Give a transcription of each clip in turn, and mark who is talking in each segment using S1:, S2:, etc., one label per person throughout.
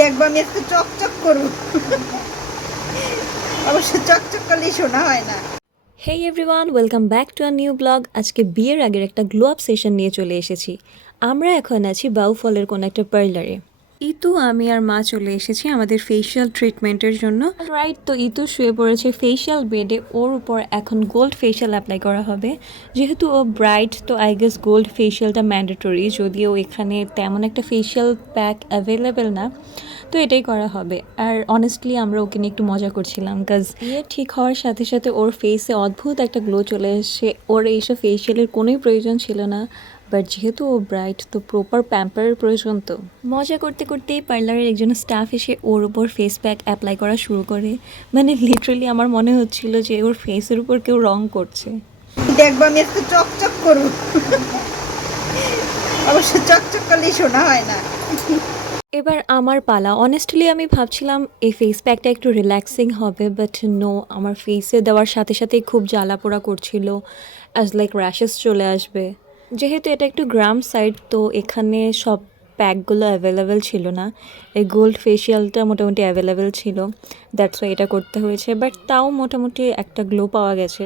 S1: দেখব, আমি আজকে চকচক করব। অবশ্য চকচক করলেই শোনা হয় না।
S2: Hey everyone welcome back to a new blog আজকে বিয়ের আগের একটা গ্লো আপ সেশন নিয়ে চলে এসেছি। আমরা এখন আছি বাউফলের কোনো একটা পার্লারে ইতু, আমি আর মা চলে এসেছি আমাদের ফেসিয়াল ট্রিটমেন্টের জন্য। রাইট তো ইতু শুয়ে পড়েছে ফেসিয়াল বেডে ওর উপর এখন গোল্ড ফেসিয়াল অ্যাপ্লাই করা হবে। যেহেতু ও ব্রাইট তো আই গেস গোল্ড ফেসিয়ালটা ম্যান্ডেটরি যদিও এখানে তেমন একটা ফেসিয়াল প্যাক অ্যাভেলেবেল না, তো এটাই করা হবে। আর অনেস্টলি আমরা ওকে নিয়ে একটু মজা করছিলাম কাজ বিয়ে ঠিক হওয়ার সাথে সাথে ওর ফেসে অদ্ভুত একটা গ্লো চলে এসে, ওর এইসব ফেসিয়ালের কোনোই প্রয়োজন ছিল না। বাট যেহেতু ও ব্রাইট তো প্রপার প্যাম্পারের প্রয়োজন তো। মজা করতে করতেই পার্লারের একজন স্টাফ এসে ওর উপর ফেস প্যাক অ্যাপ্লাই করা শুরু করে। মানে লিটারালি আমার মনে হচ্ছিল যে ওর ফেসের উপর কেউ রং করছে।
S1: দেখব আমি আজকে চকচক করব। অবশ্য চকচক করলেই শোনা হয় না।
S2: এবার আমার পালা। অনেস্টলি আমি ভাবছিলাম এই ফেস প্যাকটা একটু রিল্যাক্সিং হবে বাট নো আমার ফেসে দেওয়ার সাথে সাথেই খুব জ্বালা পোড়া করছিল। অ্যাজ লাইক র্যাশেস চলে আসবে। যেহেতু এটা একটু গ্রাম সাইড তো এখানে সব প্যাকগুলো অ্যাভেলেবেল ছিল না। এই গোল্ড ফেশিয়ালটা মোটামুটি অ্যাভেলেবেল ছিল। দ্যাটস ওয়াই এটা করতে হয়েছে। বাট তাও মোটামুটি একটা গ্লো পাওয়া গেছে।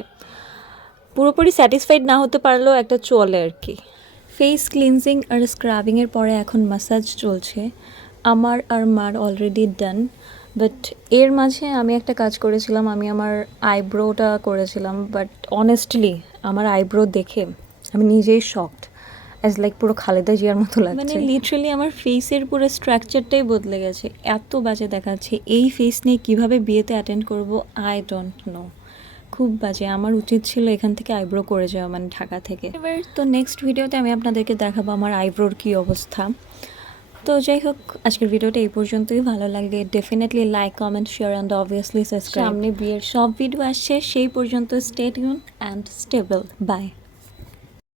S2: পুরোপুরি স্যাটিসফাইড না হতে পারলেও একটা চলে আর কি। ফেস ক্লিনজিং আর স্ক্রাবিংয়ের পরে এখন মাসাজ চলছে। আমার আর মার অলরেডি ডান বাট এর মাঝে আমি একটা কাজ করেছিলাম। আমি আমার আইব্রোটা করেছিলাম। বাট অনেস্টলি আমার আইব্রো দেখে আমি নিজেই শকড অ্যাজ লাইক পুরো খালেদা জিয়ার মতো লাগছে। মানে লিটারালি আমার ফেসের পুরো স্ট্রাকচারটাই বদলে গেছে। এত বাজে দেখাচ্ছে। এই ফেস নিয়ে কীভাবে বিয়েতে অ্যাটেন্ড করব? আই ডোন্ট নো খুব বাজে। আমার উচিত ছিল এখান থেকে আইব্রো করে যাওয়া মানে ঢাকা থেকে। এবার তো নেক্সট ভিডিওতে আমি আপনাদেরকে দেখাবো আমার আইব্রোর কী অবস্থা। তো যাই হোক আজকের ভিডিওটা এই পর্যন্তই। ভালো লাগলে definitely like comment share and obviously subscribe সামনে বিয়ের সব ভিডিও আসছে সেই পর্যন্ত স্টেট ইউন অ্যান্ড স্টেবল বাই